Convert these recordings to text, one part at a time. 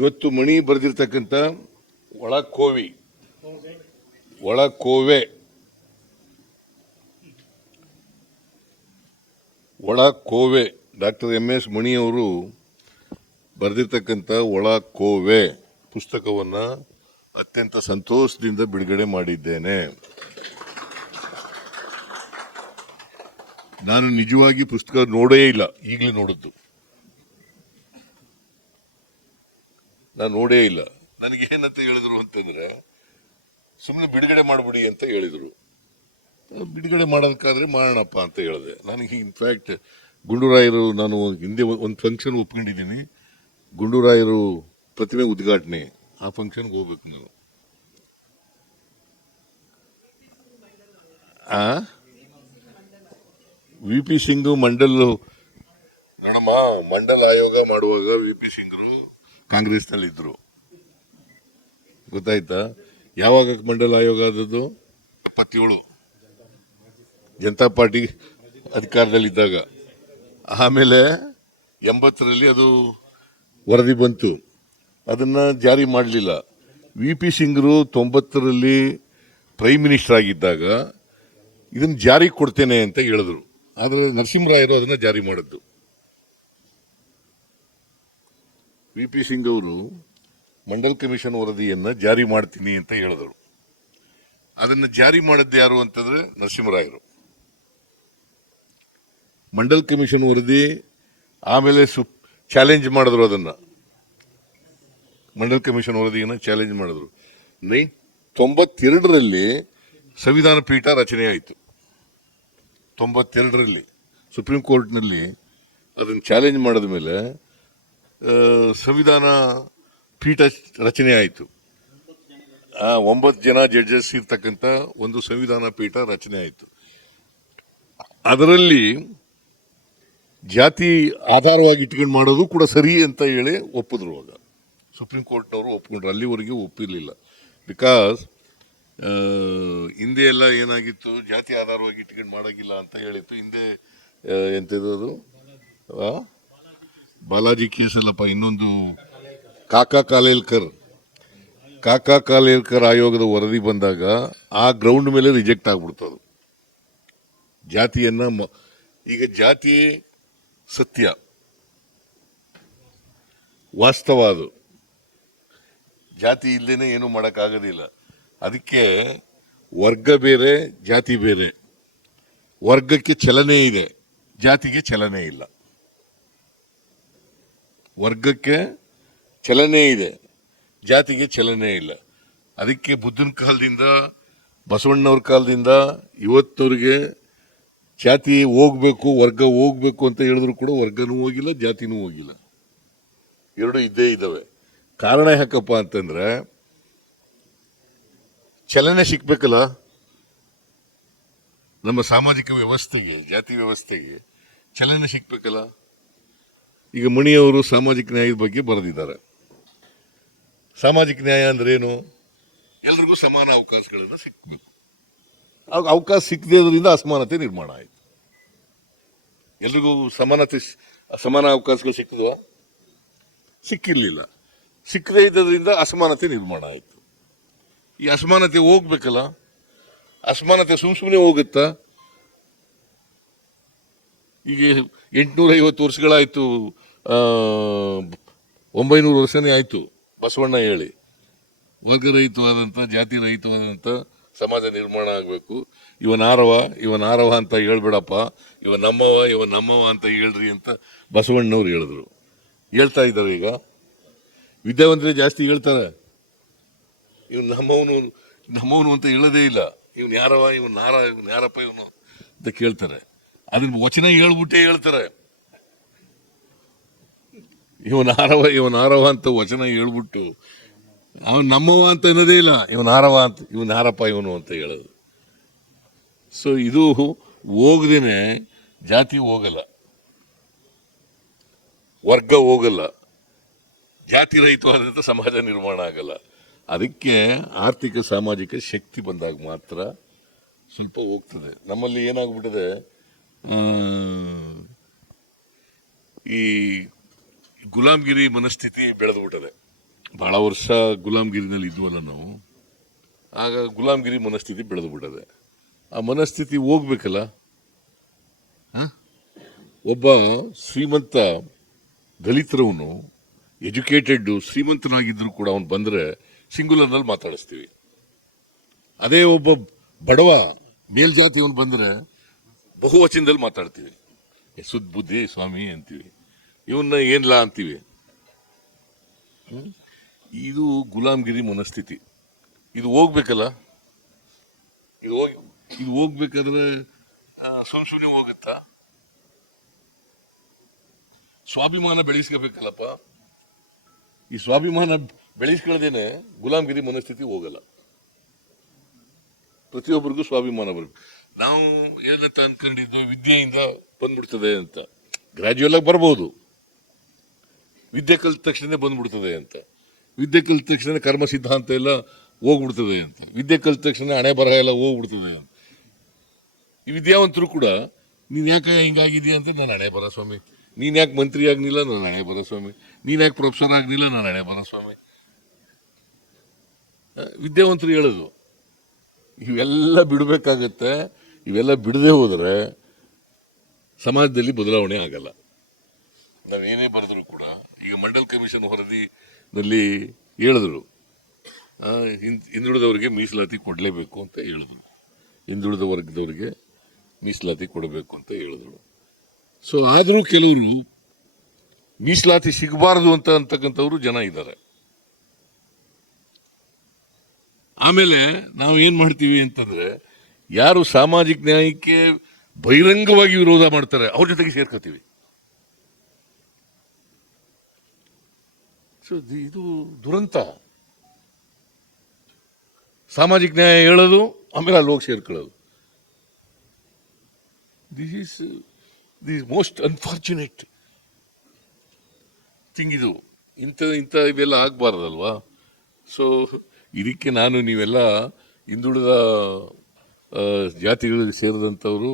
ಇವತ್ತು ಮಣಿ ಬರೆದಿರ್ತಕ್ಕಂಥ ಒಳಕೋವೆ doctor MS ಮಣಿ ಅವರು ಬರೆದಿರ್ತಕ್ಕಂಥ ಒಳಕೋವೆ ಪುಸ್ತಕವನ್ನು ಅತ್ಯಂತ ಸಂತೋಷದಿಂದ ಬಿಡುಗಡೆ ಮಾಡಿದ್ದೇನೆ. ನಾನು ನಿಜವಾಗಿ ಪುಸ್ತಕ ನೋಡೇ ಇಲ್ಲ, ಈಗಲೇ ನೋಡಿದ್ದು. ನಾನು ನೋಡೇ ಇಲ್ಲ. ನನಗೇನಂತ ಹೇಳಿದ್ರು ಅಂತಂದ್ರೆ, ಸುಮ್ಮನೆ ಬಿಡುಗಡೆ ಮಾಡಿಬಿಡಿ ಅಂತ ಹೇಳಿದ್ರು. ಬಿಡುಗಡೆ ಮಾಡೋದಕ್ಕಾದ್ರೆ ಮಾಡೋಣಪ್ಪ ಅಂತ ಹೇಳಿದೆ. ನನಗೆ ಇನ್ಫ್ಯಾಕ್ಟ್ ಗುಂಡೂರಾಯರು, ನಾನು ಹಿಂದೆ ಒಂದು ಫಂಕ್ಷನ್ ಒಪ್ಕೊಂಡಿದ್ದೀನಿ, ಗುಂಡೂರಾಯರು ಪ್ರತಿಮೆ ಉದ್ಘಾಟನೆ, ಆ ಫಂಕ್ಷನ್ಗೆ ಹೋಗ್ಬೇಕು ನೀವು. VP ಸಿಂಗ್ ಮಂಡಲ್ ನೋಡಮ್ಮ, ಮಂಡಲ್ ಆಯೋಗ ಮಾಡುವಾಗ VP ಸಿಂಗ್ರು ಕಾಂಗ್ರೆಸ್ನಲ್ಲಿ ಇದ್ರು, ಗೊತ್ತಾಯ್ತಾ? ಯಾವಾಗ ಮಂಡಲ ಆಯೋಗ ಆದದ್ದು? 77 ಜನತಾ ಪಾರ್ಟಿ ಅಧಿಕಾರದಲ್ಲಿದ್ದಾಗ. ಆಮೇಲೆ 80ರಲ್ಲಿ ಅದು ವರದಿ ಬಂತು, ಅದನ್ನ ಜಾರಿ ಮಾಡಲಿಲ್ಲ. VP ಸಿಂಗ್ರು 90ರಲ್ಲಿ ಪ್ರೈಮ್ ಮಿನಿಸ್ಟರ್ ಆಗಿದ್ದಾಗ ಇದನ್ನ ಜಾರಿ ಕೊಡ್ತೇನೆ ಅಂತ ಹೇಳಿದ್ರು. ಆದರೆ ನರಸಿಂಹರಾಯರು ಅದನ್ನ ಜಾರಿ ಮಾಡಿದ್ದು. VP ಸಿಂಗ್ ಅವರು ಮಂಡಲ್ ಕಮಿಷನ್ ವರದಿಯನ್ನ ಜಾರಿ ಮಾಡ್ತೀನಿ ಅಂತ ಹೇಳಿದರು. ಅದನ್ನ ಜಾರಿ ಮಾಡಿದ್ದು ಯಾರು ಅಂತಂದ್ರೆ ನರಸಿಂಹರಾಯರು. ಮಂಡಲ್ ಕಮಿಷನ್ ವರದಿ ಆಮೇಲೆ ಚಾಲೆಂಜ್ ಮಾಡಿದ್ರು, ಅದನ್ನ ಮಂಡಲ್ ಕಮಿಷನ್ ವರದಿಯನ್ನು ಚಾಲೆಂಜ್ ಮಾಡಿದ್ರು. 92ರಲ್ಲಿ ಸಂವಿಧಾನ ಪೀಠ ರಚನೆ ಆಯಿತು. 92ರಲ್ಲಿ ಸುಪ್ರೀಂ ಕೋರ್ಟ್ನಲ್ಲಿ ಅದನ್ನು ಚಾಲೆಂಜ್ ಮಾಡಿದ ಮೇಲೆ ಸಂವಿಧಾನ ಪೀಠ ರಚನೆ ಆಯಿತು. 9 ಜನ ಜಡ್ಜಸ್ ಇರ್ತಕ್ಕಂಥ ಒಂದು ಸಂವಿಧಾನ ಪೀಠ ರಚನೆ ಆಯಿತು. ಅದರಲ್ಲಿ ಜಾತಿ ಆಧಾರವಾಗಿ ಇಟ್ಕೊಂಡು ಮಾಡೋದು ಕೂಡ ಸರಿ ಅಂತ ಹೇಳಿ ಒಪ್ಪಿದ್ರು. ಆಗ ಸುಪ್ರೀಂ ಕೋರ್ಟ್ನವರು ಒಪ್ಕೊಂಡ್ರು, ಅಲ್ಲಿವರೆಗೆ ಒಪ್ಪಿರಲಿಲ್ಲ. ಬಿಕಾಸ್ ಹಿಂದೆ ಎಲ್ಲ ಏನಾಗಿತ್ತು, ಜಾತಿ ಆಧಾರವಾಗಿ ಇಟ್ಕೊಂಡು ಮಾಡೋಂಗಿಲ್ಲ ಅಂತ ಹೇಳಿತ್ತು. ಹಿಂದೆ ಎಂಥದ್ದು ಅದು ಬಾಲಾಜಿ ಕೇಸ್ ಅಲ್ಲಪ್ಪ, ಇನ್ನೊಂದು ಕಾಕಾ ಕಾಲೇಲ್ಕರ್ ಆಯೋಗದ ವರದಿ ಬಂದಾಗ ಆ ಗ್ರೌಂಡ್ ಮೇಲೆ ರಿಜೆಕ್ಟ್ ಆಗ್ಬಿಡ್ತದು ಜಾತಿಯನ್ನ. ಈಗ ಜಾತಿ ಸತ್ಯ, ವಾಸ್ತವ, ಅದು ಜಾತಿ ಇಲ್ದೇನೆ ಏನು ಮಾಡೋಕ್ಕಾಗೋದಿಲ್ಲ. ಅದಕ್ಕೆ ವರ್ಗ ಬೇರೆ, ಜಾತಿ ಬೇರೆ. ವರ್ಗಕ್ಕೆ ಚಲನೆ ಇದೆ, ಜಾತಿಗೆ ಚಲನೆ ಇಲ್ಲ. ವರ್ಗಕ್ಕೆ ಚಲನೆ ಇದೆ, ಜಾತಿಗೆ ಚಲನೆ ಇಲ್ಲ. ಅದಕ್ಕೆ ಬುದ್ಧನ ಕಾಲದಿಂದ, ಬಸವಣ್ಣವ್ರ ಕಾಲದಿಂದ ಇವತ್ತವರಿಗೆ ಜಾತಿ ಹೋಗ್ಬೇಕು, ವರ್ಗ ಹೋಗ್ಬೇಕು ಅಂತ ಹೇಳಿದ್ರು ಕೂಡ ವರ್ಗನೂ ಹೋಗಿಲ್ಲ, ಜಾತಿನೂ ಹೋಗಿಲ್ಲ. ಎರಡು ಇದ್ದೇ ಇದ್ದಾವೆ. ಕಾರಣ ಯಾಕಪ್ಪ ಅಂತಂದ್ರೆ, ಚಲನೆ ಸಿಕ್ಬೇಕಲ್ಲ ನಮ್ಮ ಸಾಮಾಜಿಕ ವ್ಯವಸ್ಥೆಗೆ, ಜಾತಿ ವ್ಯವಸ್ಥೆಗೆ ಚಲನೆ ಸಿಕ್ಬೇಕಲ್ಲ. ಈಗ ಮಣಿಯವರು ಸಾಮಾಜಿಕ ನ್ಯಾಯದ ಬಗ್ಗೆ ಬರೆದಿದ್ದಾರೆ. ಸಾಮಾಜಿಕ ನ್ಯಾಯ ಅಂದ್ರೆ ಏನು? ಎಲ್ರಿಗೂ ಸಮಾನ ಅವಕಾಶಗಳನ್ನು ಸಿಕ್ಬೇಕು. ಅವಕಾಶ ಸಿಕ್ಕದೇದ್ರಿಂದ ಅಸಮಾನತೆ ನಿರ್ಮಾಣ ಆಯಿತು. ಎಲ್ರಿಗೂ ಸಮಾನ ಅವಕಾಶಗಳು ಸಿಕ್ಕಿದ್ವಾ? ಸಿಕ್ಕಿರ್ಲಿಲ್ಲ. ಸಿಕ್ಕದೇ ಇದ್ದರಿಂದ ಅಸಮಾನತೆ ನಿರ್ಮಾಣ ಆಯಿತು. ಈ ಅಸಮಾನತೆ ಹೋಗ್ಬೇಕಲ್ಲ. ಅಸಮಾನತೆ ಸುಮ್ಮನೆ ಹೋಗುತ್ತಾ? ಈಗ 850 ವರ್ಷಗಳಾಯ್ತು, 900 ವರ್ಷನೇ ಆಯ್ತು ಬಸವಣ್ಣ ಹೇಳಿ, ವರ್ಗರಹಿತವಾದಂಥ, ಜಾತಿ ರಹಿತವಾದಂಥ ಸಮಾಜ ನಿರ್ಮಾಣ ಆಗಬೇಕು. ಇವನಾರವ ಅಂತ ಹೇಳ್ಬೇಡಪ್ಪ, ಇವ ನಮ್ಮವ ಅಂತ ಹೇಳ್ರಿ ಅಂತ ಬಸವಣ್ಣವ್ರು ಹೇಳಿದ್ರು. ಹೇಳ್ತಾ ಇದ್ದಾರೆ. ಈಗ ವಿದ್ಯಾವಂತರೇ ಜಾಸ್ತಿ ಹೇಳ್ತಾರೆ, ಇವನು ನಮ್ಮವನು ಅಂತ ಹೇಳೋದೇ ಇಲ್ಲ. ಇವನ್ ಯಾರಪ್ಪ ಇವನು ಅಂತ ಕೇಳ್ತಾರೆ. ಅದನ್ನ ವಚನ ಹೇಳ್ಬಿಟ್ಟೆ ಹೇಳ್ತಾರೆ. ಇವನಾರವ ಅಂತ ವಚನ ಹೇಳ್ಬಿಟ್ಟು ಅವನು ನಮ್ಮವ ಅಂತ ಅನ್ನೋದೇ ಇಲ್ಲ, ಇವನ್ ಯಾರಪ್ಪ ಇವನು ಅಂತ ಹೇಳೋದು. ಸೊ ಇದು ಹೋಗದೇನೆ ಜಾತಿ ಹೋಗಲ್ಲ, ವರ್ಗ ಹೋಗಲ್ಲ, ಜಾತಿ ರಹಿತವಾದಂಥ ಸಮಾಜ ನಿರ್ಮಾಣ ಆಗಲ್ಲ. ಅದಕ್ಕೆ ಆರ್ಥಿಕ ಸಾಮಾಜಿಕ ಶಕ್ತಿ ಬಂದಾಗ ಮಾತ್ರ ಸ್ವಲ್ಪ ಹೋಗ್ತದೆ. ನಮ್ಮಲ್ಲಿ ಏನಾಗ್ಬಿಟ್ಟಿದೆ, ಈ ಗುಲಾಮ್ಗಿರಿ ಮನಸ್ಥಿತಿ ಬೆಳೆದ್ಬಿಟ್ಟದೆ. ಬಹಳ ವರ್ಷ ಗುಲಾಮ್ಗಿರಿನಲ್ಲಿ ಇದ್ವಲ್ಲ ನಾವು, ಆಗ ಗುಲಾಮ್ಗಿರಿ ಮನಸ್ಥಿತಿ ಬೆಳೆದು ಬಿಡದೆ. ಆ ಮನಸ್ಥಿತಿ ಹೋಗ್ಬೇಕಲ್ಲ. ಒಬ್ಬ ಶ್ರೀಮಂತ ದಲಿತರವನು ಎಜುಕೇಟೆಡ್ ಶ್ರೀಮಂತನಾಗಿದ್ರು ಕೂಡ ಅವನು ಬಂದ್ರೆ ಸಿಂಗುಲರ್ನಲ್ಲಿ ಮಾತಾಡಿಸ್ತೀವಿ. ಅದೇ ಒಬ್ಬ ಬಡವ ಮೇಲ್ಜಾತಿಯವನು ಬಂದ್ರೆ ಬಹುವಚನದಲ್ಲಿ ಮಾತಾಡ್ತೀವಿ. ಸುದ್ ಬುದ್ಧಿ ಸ್ವಾಮಿ ಅಂತೀವಿ, ಇವನ್ನ ಏನ್ಲಾ ಅಂತೀವಿ. ಇದು ಗುಲಾಮ್ಗಿರಿ ಮನಸ್ಥಿತಿ. ಇದು ಹೋಗ್ಬೇಕಲ್ಲ. ಇದು ಹೋಗ್ಬೇಕಾದ್ರೆ ಸುಮ್ನೆ ಹೋಗುತ್ತಾ? ಸ್ವಾಭಿಮಾನ ಬೆಳೆಸ್ಕೋಬೇಕಲ್ಲಪ್ಪ. ಈ ಸ್ವಾಭಿಮಾನ ಬೆಳೆಸ್ಕೊಳ್ಳದೇನೆ ಗುಲಾಮ್ಗಿರಿ ಮನಸ್ಥಿತಿ ಹೋಗಲ್ಲ. ಪ್ರತಿಯೊಬ್ಬರಿಗೂ ಸ್ವಾಭಿಮಾನ ಬರಬೇಕು. ನಾವು ಏನಂತ ಅನ್ಕೊಂಡಿದ್ದು ವಿದ್ಯೆಯಿಂದ ಬಂದ್ಬಿಡ್ತದೆ ಅಂತ. ಗ್ರಾಜುಯಲ್ ಆಗಿ ಬರ್ಬೋದು, ವಿದ್ಯೆ ಕಲಿತ ತಕ್ಷಣ ಬಂದ್ಬಿಡ್ತದೆ ಅಂತ. ವಿದ್ಯೆ ಕಲಿತ ತಕ್ಷಣ ಕರ್ಮ ಸಿದ್ಧಾಂತ ಎಲ್ಲ ಹೋಗ್ಬಿಡ್ತದೆ ಅಂತ. ವಿದ್ಯೆ ಕಲಿತ ತಕ್ಷಣ ಹಣೆ ಬರಹ ಎಲ್ಲ ಹೋಗ್ಬಿಡ್ತದೆ ಅಂತ. ಈ ವಿದ್ಯಾವಂತರು ಕೂಡ ನೀನ್ ಯಾಕೆ ಹಿಂಗಾಗಿದೆಯಾ ಅಂತ ನಾನು ಹಣೆ ಬರ ಸ್ವಾಮಿ, ನೀನ್ ಯಾಕೆ ಮಂತ್ರಿ ಆಗ್ಲಿಲ್ಲ ನಾನು ಹಣೆ ಬರ ಸ್ವಾಮಿ, ನೀನ್ ಯಾಕೆ ಪ್ರೊಫೆಸರ್ ಆಗ್ಲಿಲ್ಲ ನಾನು ಹಣೆ ಬರ ಸ್ವಾಮಿ. ವಿದ್ಯಾವಂತರು ಹೇಳೋದು ಇವೆಲ್ಲ ಬಿಡಬೇಕಾಗತ್ತೆ. ಇವೆಲ್ಲ ಬಿಡದೆ ಹೋದರೆ ಸಮಾಜದಲ್ಲಿ ಬದಲಾವಣೆ ಆಗಲ್ಲ. ನಾವೇನೇ ಬರೆದ್ರು ಕೂಡ, ಈಗ ಮಂಡಲ್ ಕಮಿಷನ್ ವರದಿನಲ್ಲಿ ಹೇಳಿದ್ರು ಹಿಂದುಳಿದವರಿಗೆ ಮೀಸಲಾತಿ ಕೊಡಲೇಬೇಕು ಅಂತ ಹೇಳಿದ್ರು. ಹಿಂದುಳಿದ ವರ್ಗದವರಿಗೆ ಮೀಸಲಾತಿ ಕೊಡಬೇಕು ಅಂತ ಹೇಳಿದ್ರು. ಸೊ ಆದರೂ ಕೆಲವರು ಮೀಸಲಾತಿ ಸಿಗಬಾರದು ಅಂತಕ್ಕಂಥವ್ರು ಜನ ಇದ್ದಾರೆ. ಆಮೇಲೆ ನಾವು ಏನ್ ಮಾಡ್ತೀವಿ ಅಂತಂದ್ರೆ, ಯಾರು ಸಾಮಾಜಿಕ ನ್ಯಾಯಕ್ಕೆ ಬಹಿರಂಗವಾಗಿ ವಿರೋಧ ಮಾಡ್ತಾರೆ ಅವ್ರ ಜೊತೆಗೆ ಸೇರ್ಕೋತೀವಿ. ಇದು ದುರಂತ. ಸಾಮಾಜಿಕ ನ್ಯಾಯ ಹೇಳೋದು, ಆಮೇಲೆ ಅಲ್ಲಿ ಹೋಗಿ ಸೇರ್ಕೊಳ್ಳೋದು. This is the most unfortunate thing. ಇದು ಇಂಥ ಇವೆಲ್ಲ ಆಗ್ಬಾರ್ದಲ್ವಾ. ಸೊ ಇದಕ್ಕೆ ನಾನು ನೀವೆಲ್ಲ ಹಿಂದುಳಿದ ಜಾತಿಗಳಿಗೆ ಸೇರಿದಂಥವರು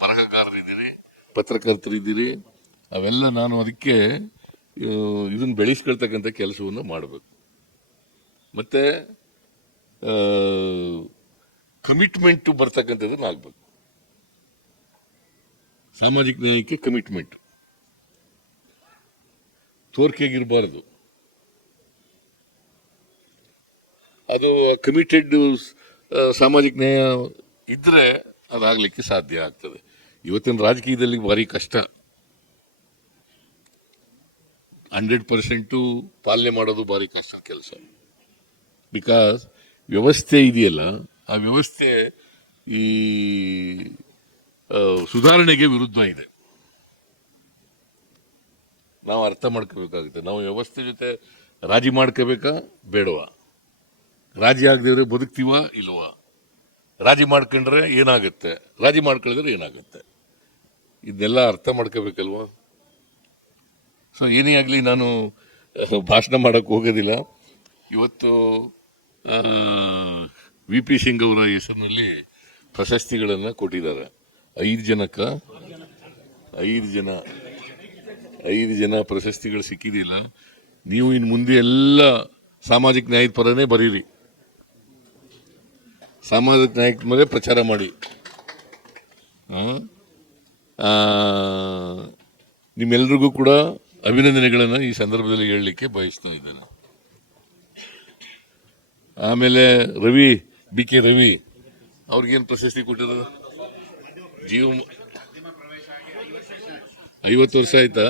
ಬರಹಗಾರರಿದ್ದೀರಿ, ಪತ್ರಕರ್ತರಿದ್ದೀರಿ. ಅವೆಲ್ಲ ನಾನು ಅದಕ್ಕೆ ಇದನ್ನು ಬೆಳೆಸ್ಕೊಳ್ತಕ್ಕಂಥ ಕೆಲಸವನ್ನು ಮಾಡಬೇಕು. ಮತ್ತೆ ಕಮಿಟ್ಮೆಂಟ್ ಬರ್ತಕ್ಕಂಥದ್ದನ್ನು ಆಗ್ಬೇಕು. ಸಾಮಾಜಿಕ ನ್ಯಾಯಕ್ಕೆ ಕಮಿಟ್ಮೆಂಟ್ ತೋರ್ಕೆಗಿರಬಾರದು. ಅದು ಕಮಿಟೆಡ್ ಸಾಮಾಜಿಕ ನ್ಯಾಯ ಇದ್ರೆ ಅದಾಗಲಿಕ್ಕೆ ಸಾಧ್ಯ ಆಗ್ತದೆ. ಇವತ್ತಿನ ರಾಜಕೀಯದಲ್ಲಿ ಭಾರಿ ಕಷ್ಟ. 100% ಪಾಲನೆ ಮಾಡೋದು ಭಾರಿ ಕಷ್ಟ ಕೆಲಸ. ಬಿಕಾಸ್ ವ್ಯವಸ್ಥೆ ಇದೆಯಲ್ಲ, ಆ ವ್ಯವಸ್ಥೆ ಈ ಸುಧಾರಣೆಗೆ ವಿರುದ್ಧ ಇದೆ. ನಾವು ಅರ್ಥ ಮಾಡ್ಕೋಬೇಕಾಗುತ್ತೆ. ನಾವು ವ್ಯವಸ್ಥೆ ಜೊತೆ ರಾಜಿ ಮಾಡ್ಕೋಬೇಕಾ ಬೇಡವಾ? ರಾಜಿ ಆಗದಿದ್ರೆ ಬದುಕ್ತೀವ ಇಲ್ವಾ? ರಾಜಿ ಮಾಡ್ಕೊಂಡ್ರೆ ಏನಾಗುತ್ತೆ, ರಾಜಿ ಮಾಡ್ಕೊಳ್ಳಿದ್ರೆ ಏನಾಗುತ್ತೆ, ಇದನ್ನೆಲ್ಲ ಅರ್ಥ ಮಾಡ್ಕೋಬೇಕಲ್ವಾ? ಸೊ ಏನೇ ಆಗಲಿ, ನಾನು ಭಾಷಣ ಮಾಡಕ್ಕೆ ಹೋಗೋದಿಲ್ಲ. ಇವತ್ತು VP ಸಿಂಗ್ ಅವರ ಹೆಸರಿನಲ್ಲಿ ಪ್ರಶಸ್ತಿಗಳನ್ನು ಕೊಟ್ಟಿದ್ದಾರೆ. 5 ಜನ ಪ್ರಶಸ್ತಿಗಳು ಸಿಕ್ಕಿದಿಲ್ಲ. ನೀವು ಇನ್ನು ಮುಂದೆ ಎಲ್ಲ ಸಾಮಾಜಿಕ ನ್ಯಾಯದ ಪರನೇ ಬರೀರಿ, ಸಾಮಾಜಿಕ ನ್ಯಾಯದ ಮೇಲೆ ಪ್ರಚಾರ ಮಾಡಿ. ನಿಮ್ಮೆಲ್ರಿಗೂ ಕೂಡ ಅಭಿನಂದನೆಗಳನ್ನು ಈ ಸಂದರ್ಭದಲ್ಲಿ ಹೇಳಲಿಕ್ಕೆ ಬಯಸ್ತಾ ಇದ್ದೇನೆ. ಆಮೇಲೆ BK ರವಿ ಅವ್ರಿಗೇನು ಪ್ರಶಸ್ತಿ ಕೊಟ್ಟಿರೋದು? 50 ವರ್ಷ ಆಯ್ತಾ?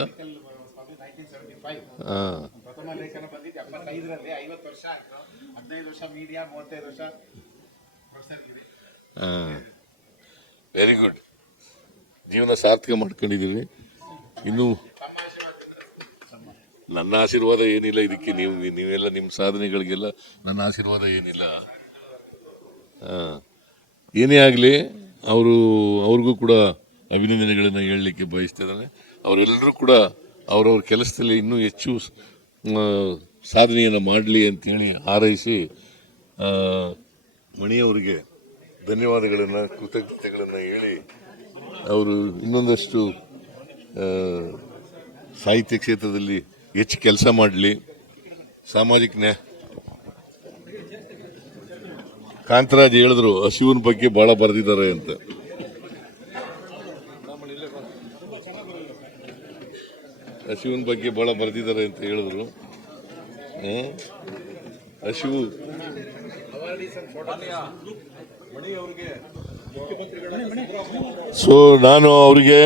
Very good. ಜೀವನ ಸಾರ್ಥಕ ಮಾಡ್ಕೊಂಡಿದ್ದೀರಿ. ಇನ್ನು ನನ್ನ ಆಶೀರ್ವಾದ ಏನಿಲ್ಲ ಇದಕ್ಕೆ. ನೀವೆಲ್ಲ ನಿಮ್ಮ ಸಾಧನೆಗಳಿಗೆಲ್ಲ ನನ್ನ ಆಶೀರ್ವಾದ ಏನಿಲ್ಲ. ಏನೇ ಆಗಲಿ, ಅವ್ರಿಗೂ ಕೂಡ ಅಭಿನಂದನೆಗಳನ್ನು ಹೇಳಲಿಕ್ಕೆ ಬಯಸ್ತಾ ಇದ್ದಾನೆ. ಅವರೆಲ್ಲರೂ ಕೂಡ ಅವರವ್ರ ಕೆಲಸದಲ್ಲಿ ಇನ್ನೂ ಹೆಚ್ಚು ಸಾಧನೆಯನ್ನು ಮಾಡಲಿ ಅಂತೇಳಿ ಹಾರೈಸಿ ಮಣಿಯವರಿಗೆ ಧನ್ಯವಾದಗಳನ್ನು, ಕೃತಜ್ಞತೆಗಳನ್ನು ಹೇಳಿ, ಅವರು ಇನ್ನೊಂದಷ್ಟು ಸಾಹಿತ್ಯ ಕ್ಷೇತ್ರದಲ್ಲಿ ಹೆಚ್ಚು ಕೆಲಸ ಮಾಡಲಿ, ಸಾಮಾಜಿಕ ನ್ಯಾಯ ಕಾಂತರಾಜ್ ಹೇಳಿದ್ರು ಹಸಿವಿನ ಬಗ್ಗೆ ಬಹಳ ಬರೆದಿದ್ದಾರೆ ಅಂತ. ಹಸಿವಿನ ಬಗ್ಗೆ ಬಹಳ ಬರೆದಿದ್ದಾರೆ ಅಂತ ಹೇಳಿದ್ರು. ಹಸಿವು ಸೊ ನಾನು ಅವರಿಗೆ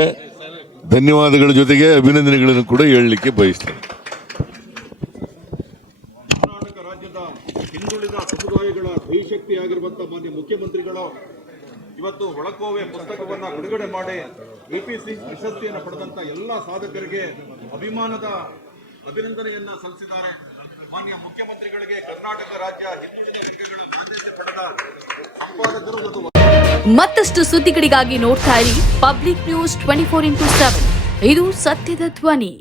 ಧನ್ಯವಾದಗಳ ಜೊತೆಗೆ ಅಭಿನಂದನೆಗಳನ್ನು ಕೂಡ ಹೇಳಲಿಕ್ಕೆ ಬಯಸ್ತೇನೆ. ಕರ್ನಾಟಕ ರಾಜ್ಯದ ಹಿಂದುಳಿದ ಸಮುದಾಯಗಳ ಧೈಶಕ್ತಿಯಾಗಿರುವಂತಹ ಮಾನ್ಯ ಮುಖ್ಯಮಂತ್ರಿಗಳು ಇವತ್ತು ಒಳಕೋವೆ ಪುಸ್ತಕವನ್ನು ಬಿಡುಗಡೆ ಮಾಡಿ ವಿಪಿ ಸಿಂಗ್ ಪ್ರಶಸ್ತಿಯನ್ನು ಪಡೆದಂತ ಎಲ್ಲ ಸಾಧಕರಿಗೆ ಅಭಿಮಾನದ ಅಭಿನಂದನೆಯನ್ನ ಸಲ್ಲಿಸಿದ್ದಾರೆ. ಮಾನ್ಯ ಮುಖ್ಯಮಂತ್ರಿಗಳಿಗೆ ಕರ್ನಾಟಕ ರಾಜ್ಯ ಹಿಂದುಳಿದ ವರ್ಗಗಳ ಮಾನ್ಯತೆ ಪಡೆದ ಸಂಪಾದಕರು ಮತ್ತು ಮತ್ತಷ್ಟು ಸುದ್ದಿಗಳಿಗಾಗಿ ನೋಡ್ತಾ ಇರಿ ಪಬ್ಲಿಕ್ ನ್ಯೂಸ್ 24x7. ಇದು ಸತ್ಯದ ಧ್ವನಿ.